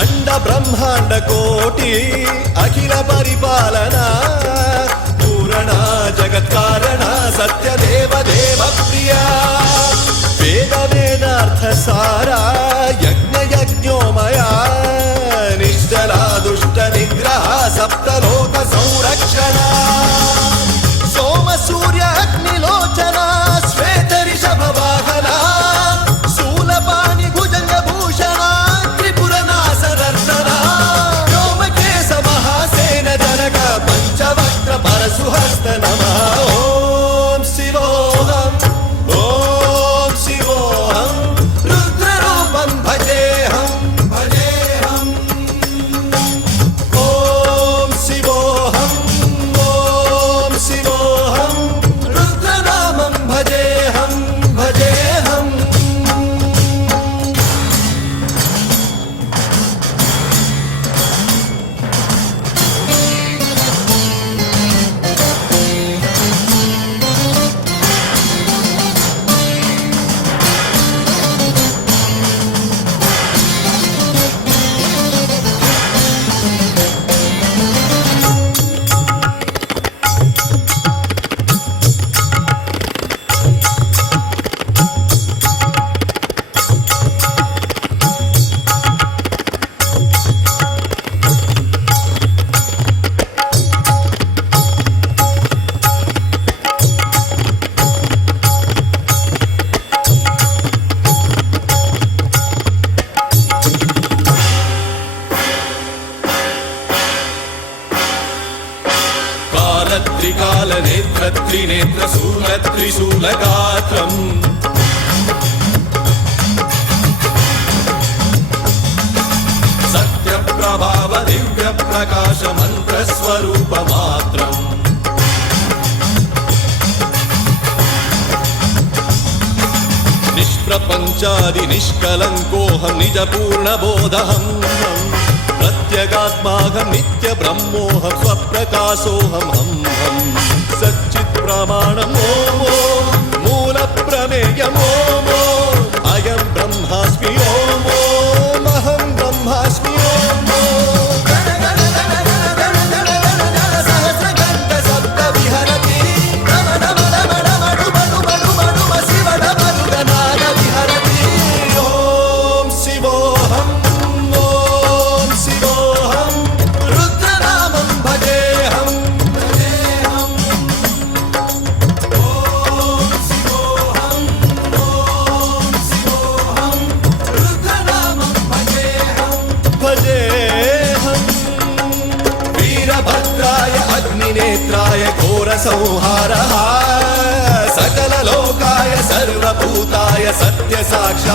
अंड ब्रह्मांड कोटि अखिल परिपालना पूरणा जगत्कारणा सत्यदेव देव प्रिया वेद वेदार्थ सारा यज्ञ यज्ञोमया निश्चला दुष्ट निग्रह सप्तलोक संरक्षणा सोम सूर्य अग्निलोचना श्वेत ऋषभ वाहना शूलपाणि भुजंग भूषणा त्रिपुर नासनर्तना व्योमकेश महासेन जनक पंचवक्त्र परशुहस्त नमः ओम शिवोऽहम् ओम शिवोऽहम् रुद्ररूपं भजेऽहम् भजेऽहम् ओम शिवोऽहम् ओम शिवोऽहम् रुद्रनामं भजेऽहम् भजेऽहम् त्रिकाल नेत्र त्रिनेत्र शूल त्रिशूल गात्रम् सत्य प्रभाव दिव्य प्रकाश मंत्र स्वरूप मात्रम् निष्प्रपंचादि निष्कलंकोऽहं निज पूर्ण बोधहम् प्रत्यगात्माहं नित्य ब्रह्मोऽहं स्वप्रकाशोऽहं हम सच्चित् प्रमाणम् ओम ओम मूल प्रमेयम् ओम ओम अयं ब्रह्मास्मि ओम ओम अहं ब्रह्मास्मि ओम ओम सहस्रकण्ठ शब्द विहरति नम नम नम नम डुम डुम डुम डुम शिव डम डुगनाद विहरति ओम शिवोऽहम् वीरभद्राय अग्निनेत्राय घोरसंहारः सकललोकाय सर्वभूताय सत्यसाक्षात्